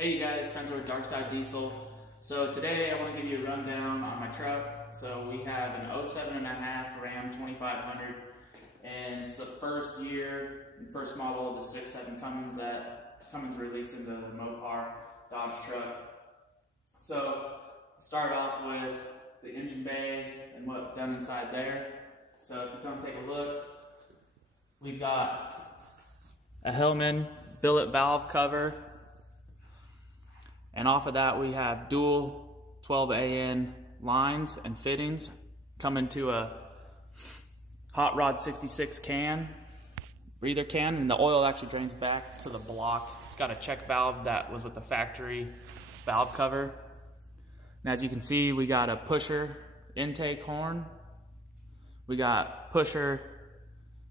Hey you guys, Spencer with Darkside Diesel. So today I want to give you a rundown on my truck. So we have an 07.5 Ram 2500, and it's the first year and first model of the 6.7 Cummins that Cummins released into the Mopar Dodge truck. So start off with the engine bay and what's done inside there. So if you come take a look, we've got a Hellman billet valve cover. And off of that we have dual 12AN lines and fittings coming to a Hot Rod 66 can, breather can, and the oil actually drains back to the block. It's got a check valve that was with the factory valve cover. And as you can see, we got a pusher intake horn. We got pusher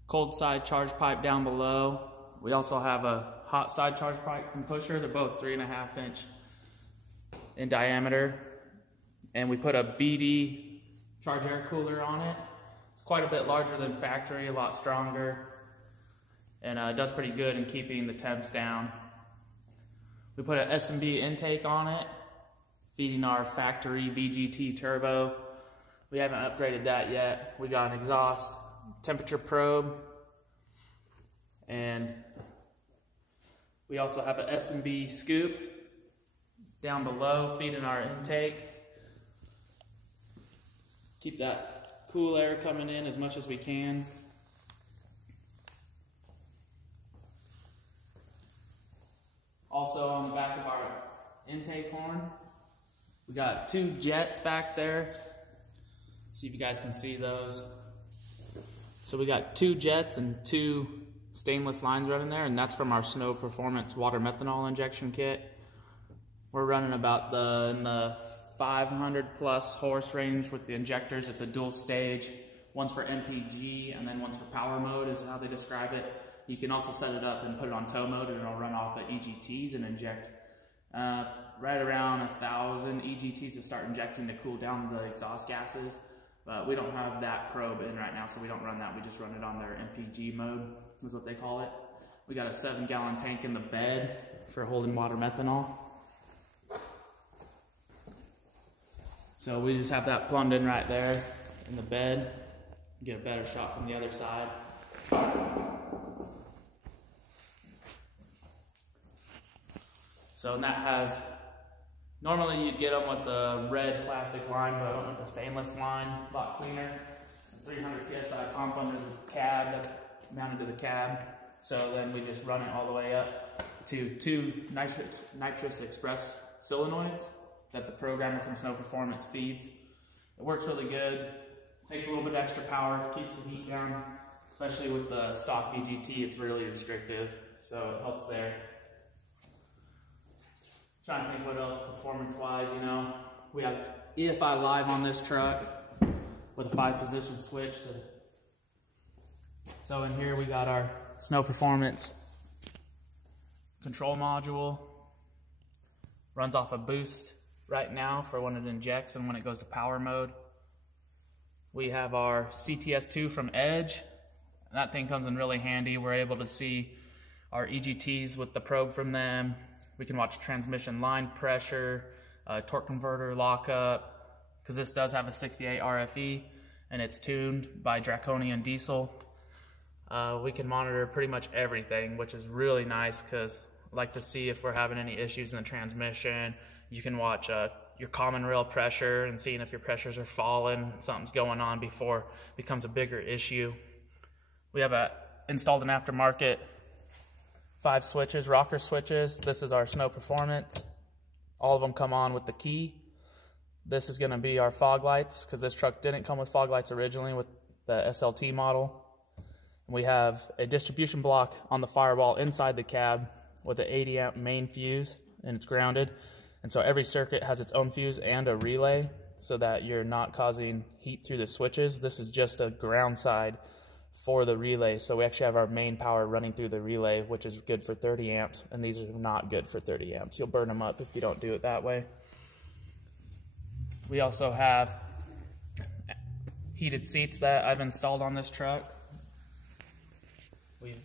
cold side charge pipe down below. We also have a hot side charge pipe from pusher. They're both 3.5 inch in diameter, and we put a BD charge air cooler on it. It's quite a bit larger than factory, a lot stronger, and it does pretty good in keeping the temps down. We put an S&B intake on it, feeding our factory VGT turbo. We haven't upgraded that yet. We got an exhaust temperature probe, and we also have an S&B scoop down below, feeding our intake. Keep that cool air coming in as much as we can. Also on the back of our intake horn, we got 2 jets back there. See if you guys can see those. So we got 2 jets and 2 stainless lines running there, and that's from our Snow Performance water methanol injection kit. We're running about in the 500 plus horse range with the injectors. It's a dual stage. One's for MPG and then one's for power mode is how they describe it. You can also set it up and put it on tow mode, and it'll run off the EGTs and inject right around 1,000 EGTs to start injecting to cool down the exhaust gases. But we don't have that probe in right now, so we don't run that. We just run it on their MPG mode, is what they call it. We got a 7-gallon tank in the bed for holding water methanol. So we just have that plumbed in right there in the bed. Get a better shot from the other side. So and that has, normally you'd get them with the red plastic line, but I went with the stainless line, a lot cleaner. A 300 PSI pump under the cab, that's mounted to the cab. So then we just run it all the way up to 2 nitrous express solenoids that the programmer from Snow Performance feeds. It works really good, takes a little bit extra power, keeps the heat down, especially with the stock VGT, it's really restrictive, so it helps there. Trying to think what else performance-wise, you know. We have EFI Live on this truck with a 5-position switch. So in here we got our Snow Performance control module. Runs off a boost right now for when it injects and when it goes to power mode. We have our CTS2 from Edge. That thing comes in really handy. We're able to see our EGTs with the probe from them. We can watch transmission line pressure, torque converter lockup, because this does have a 68 RFE and it's tuned by Draconian Diesel. We can monitor pretty much everything, which is really nice because I like to see if we're having any issues in the transmission. You can watch your common rail pressure and seeing if your pressures are falling, something's going on before it becomes a bigger issue. We have installed an aftermarket 5 switches, rocker switches. This is our Snow Performance. All of them come on with the key. This is going to be our fog lights because this truck didn't come with fog lights originally with the SLT model. And we have a distribution block on the firewall inside the cab with an 80 amp main fuse, and it's grounded. And so every circuit has its own fuse and a relay so that you're not causing heat through the switches. This is just a ground side for the relay. So we actually have our main power running through the relay, which is good for 30 amps, and these are not good for 30 amps. You'll burn them up if you don't do it that way. We also have heated seats that I've installed on this truck. We've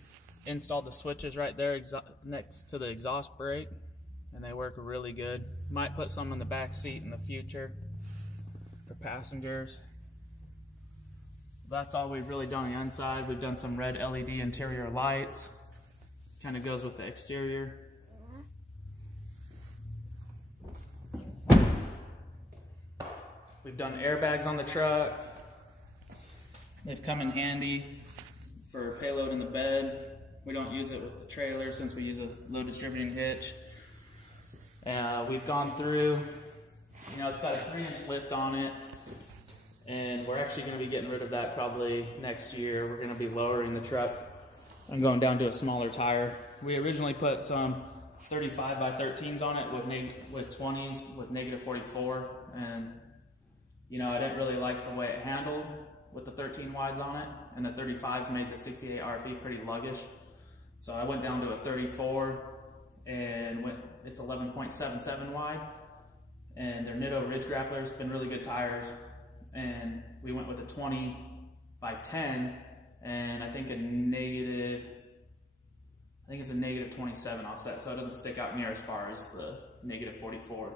installed the switches right there next to the exhaust brake. and they work really good. Might put some in the back seat in the future for passengers. That's all we've really done on the inside. We've done some red LED interior lights. Kind of goes with the exterior. We've done airbags on the truck. They've come in handy for payload in the bed. We don't use it with the trailer since we use a load distributing hitch. We've gone through, you know, it's got a 3-inch lift on it, and we're actually going to be getting rid of that probably next year. We're going to be lowering the truck and going down to a smaller tire. We originally put some 35 by 13s on it with 20s with negative 44, and you know, I didn't really like the way it handled with the 13 wides on it, and the 35s made the 68 RFE pretty luggish. So I went down to a 34 and it's 11.77 wide, and their Nitto Ridge Grappler's been really good tires, and we went with a 20 by 10, and I think it's a negative 27 offset, so it doesn't stick out near as far as the negative 44.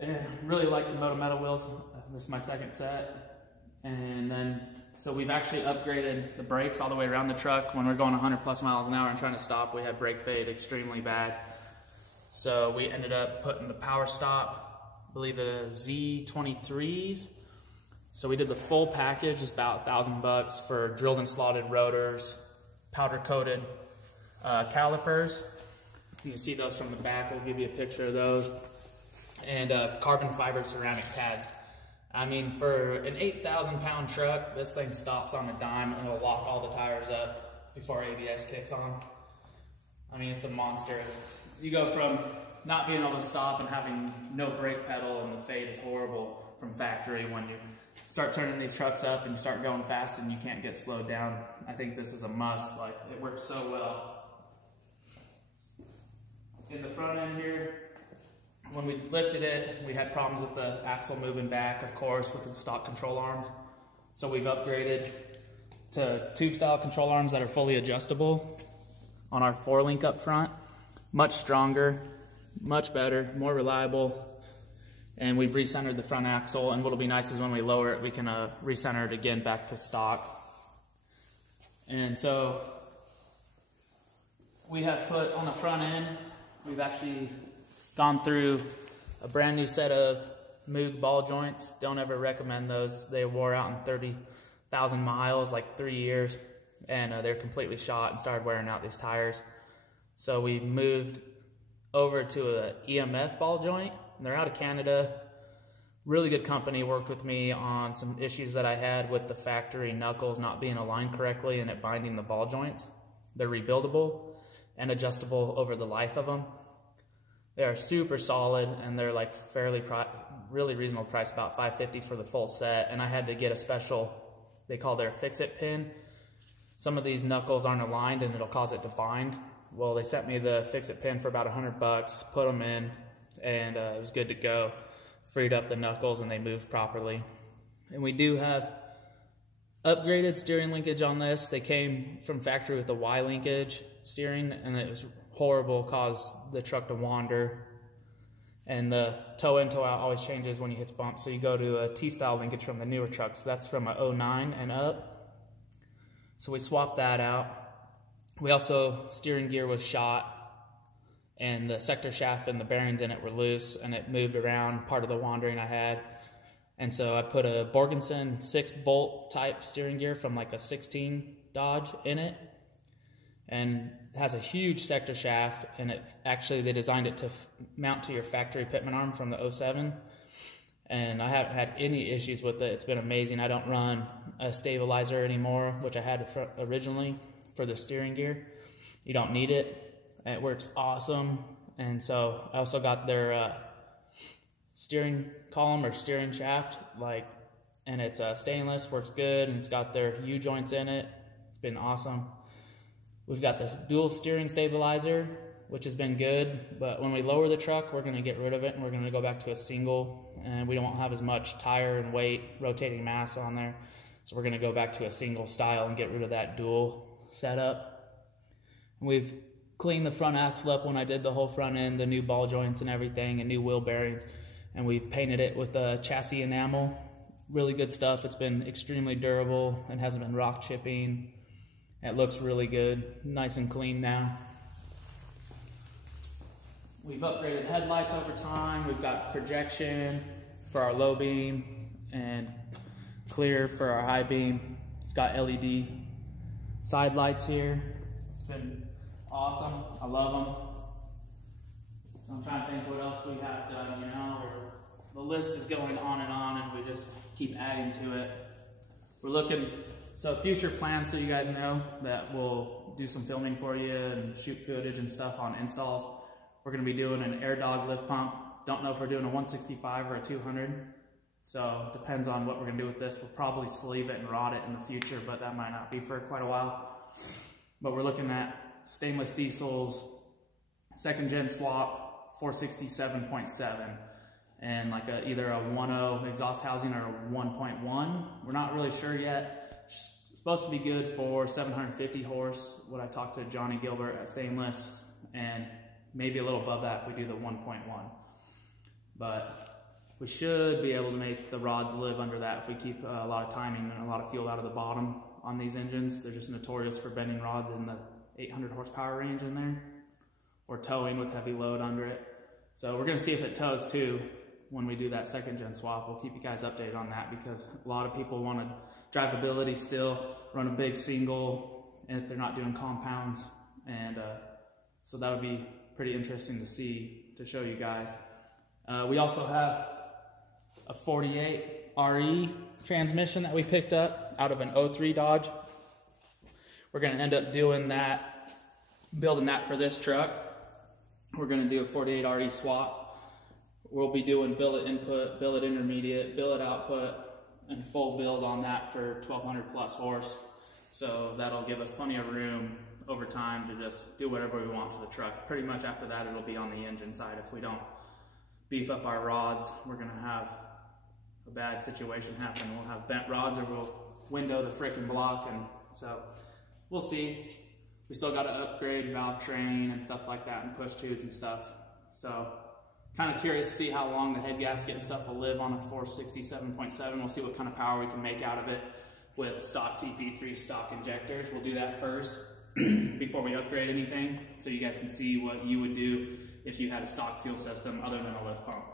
And really like the Moto Metal wheels. This is my second set. And then, so we've actually upgraded the brakes all the way around the truck. When we're going 100 plus miles an hour and trying to stop, we had brake fade extremely bad. So we ended up putting the power stop, I believe the Z23s. So we did the full package, it's about $1,000 for drilled and slotted rotors, powder coated calipers. You can see those from the back. We'll give you a picture of those. And carbon fiber ceramic pads. I mean, for an 8,000 pound truck, this thing stops on a dime and it'll lock all the tires up before ABS kicks on. I mean, it's a monster. You go from not being able to stop and having no brake pedal, and the fade is horrible from factory when you start turning these trucks up and you start going fast and you can't get slowed down. I think this is a must. Like, it works so well. In the front end here, when we lifted it, we had problems with the axle moving back, of course, with the stock control arms. So we've upgraded to tube style control arms that are fully adjustable on our 4-link up front. Much stronger, much better, more reliable. And we've recentered the front axle, and what'll be nice is when we lower it, we can recenter it again back to stock. And so we have put on the front end, we've actually gone through a brand new set of Moog ball joints. Don't ever recommend those. They wore out in 30,000 miles, like 3 years, and they're completely shot and started wearing out these tires. So we moved over to an EMF ball joint. They're out of Canada. Really good company, worked with me on some issues that I had with the factory knuckles not being aligned correctly and it binding the ball joints. They're rebuildable and adjustable over the life of them. They are super solid, and they're like really reasonable price, about $550 for the full set. And I had to get a special, they call their fix-it pin. Some of these knuckles aren't aligned and it'll cause it to bind. Well, they sent me the fix-it pin for about $100, put them in, and it was good to go. Freed up the knuckles and they moved properly. And we do have upgraded steering linkage on this. They came from factory with the Y linkage steering, and it was horrible, caused the truck to wander. And the toe in, toe out always changes when you hit bumps, so you go to a T-style linkage from the newer trucks. That's from a 09 and up. So we swapped that out. We also, steering gear was shot, and the sector shaft and the bearings in it were loose, and it moved around part of the wandering I had. And so I put a Borgenson 6-bolt type steering gear from like a 16 Dodge in it, and it has a huge sector shaft, and it actually, they designed it to mount to your factory pitman arm from the 07. And I haven't had any issues with it. It's been amazing. I don't run a stabilizer anymore, which I had originally for the steering gear. You don't need it. It works awesome. And so I also got their steering column or steering shaft, and it's stainless, works good, and it's got their U-joints in it. It's been awesome. We've got this dual steering stabilizer, which has been good, but when we lower the truck, we're gonna get rid of it and we're gonna go back to a single, and we don't have as much tire and weight, rotating mass on there. So we're gonna go back to a single style and get rid of that dual setup. We've cleaned the front axle up when I did the whole front end, the new ball joints and everything, and new wheel bearings. And we've painted it with chassis enamel. Really good stuff. It's been extremely durable and hasn't been rock chipping. It looks really good, nice and clean now. We've upgraded headlights over time. We've got projection for our low beam and clear for our high beam. It's got LED side lights here. It's been awesome. I love them. So I'm trying to think what else we have done, you know. The list is going on and we just keep adding to it. We're looking, so future plans so you guys know that we'll do some filming for you and shoot footage and stuff on installs. We're gonna be doing an air dog lift pump. Don't know if we're doing a 165 or a 200. So it depends on what we're gonna do with this. We'll probably sleeve it and rod it in the future, but that might not be for quite a while. But we're looking at stainless diesels, second gen swap, 467.7. And like either a 1.0 exhaust housing or a 1.1. We're not really sure yet. It's supposed to be good for 750 horse, what I talked to Johnny Gilbert at Stainless, and maybe a little above that if we do the 1.1. But we should be able to make the rods live under that if we keep a lot of timing and a lot of fuel out of the bottom on these engines. They're just notorious for bending rods in the 800 horsepower range in there, or towing with heavy load under it. So we're gonna see if it tows too. When we do that second gen swap, we'll keep you guys updated on that, because a lot of people want to drivability still, run a big single, and if they're not doing compounds. And so that'll be pretty interesting to see, to show you guys. We also have a 48 RE transmission that we picked up out of an 03 Dodge. We're going to end up doing that, building that for this truck. We're going to do a 48 RE swap. We'll be doing billet input, billet intermediate, billet output, and full build on that for 1200 plus horse. So that'll give us plenty of room over time to just do whatever we want to the truck. Pretty much after that, it'll be on the engine side. If we don't beef up our rods, we're gonna have a bad situation happen. We'll have bent rods, or we'll window the frickin' block, and so we'll see. We still gotta upgrade valve train and stuff like that, and push tubes and stuff. So kind of curious to see how long the head gasket and stuff will live on a 467.7. We'll see what kind of power we can make out of it with stock CP3 stock injectors. We'll do that first before we upgrade anything, so you guys can see what you would do if you had a stock fuel system other than a lift pump.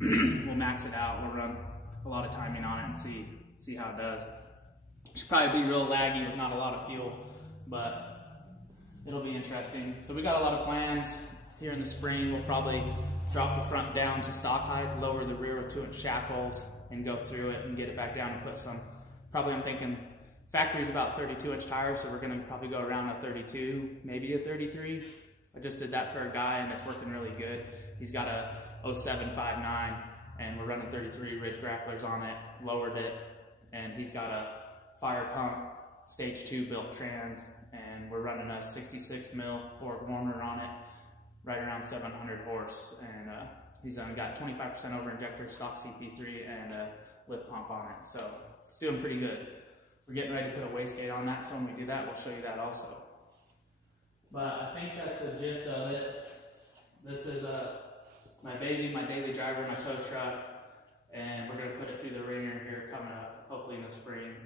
We'll max it out. We'll run a lot of timing on it and see how it does. Should probably be real laggy with not a lot of fuel, but it'll be interesting. So we got a lot of plans here in the spring. We'll probably drop the front down to stock height, lower the rear 2-inch shackles, and go through it and get it back down and put some, probably I'm thinking factory's about 32-inch tires, so we're gonna probably go around a 32, maybe a 33. I just did that for a guy and it's working really good. He's got a 0759 and we're running 33 ridge grapplers on it, lowered it, and he's got a fire pump stage 2 built trans, and we're running a 66 mil Borg warmer on it, right around 700 horse, and he's only got 25% over injector, stock CP3, and a lift pump on it, so it's doing pretty good. We're getting ready to put a wastegate on that, so when we do that, we'll show you that also. But I think that's the gist of it. This is my baby, my daily driver, my tow truck, and we're gonna put it through the ringer here coming up, hopefully in the spring.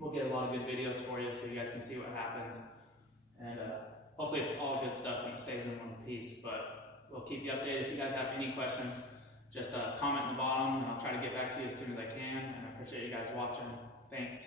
We'll get a lot of good videos for you so you guys can see what happens, and hopefully it's all good stuff and it stays in one piece, but we'll keep you updated. If you guys have any questions, just comment in the bottom and I'll try to get back to you as soon as I can, and I appreciate you guys watching. Thanks.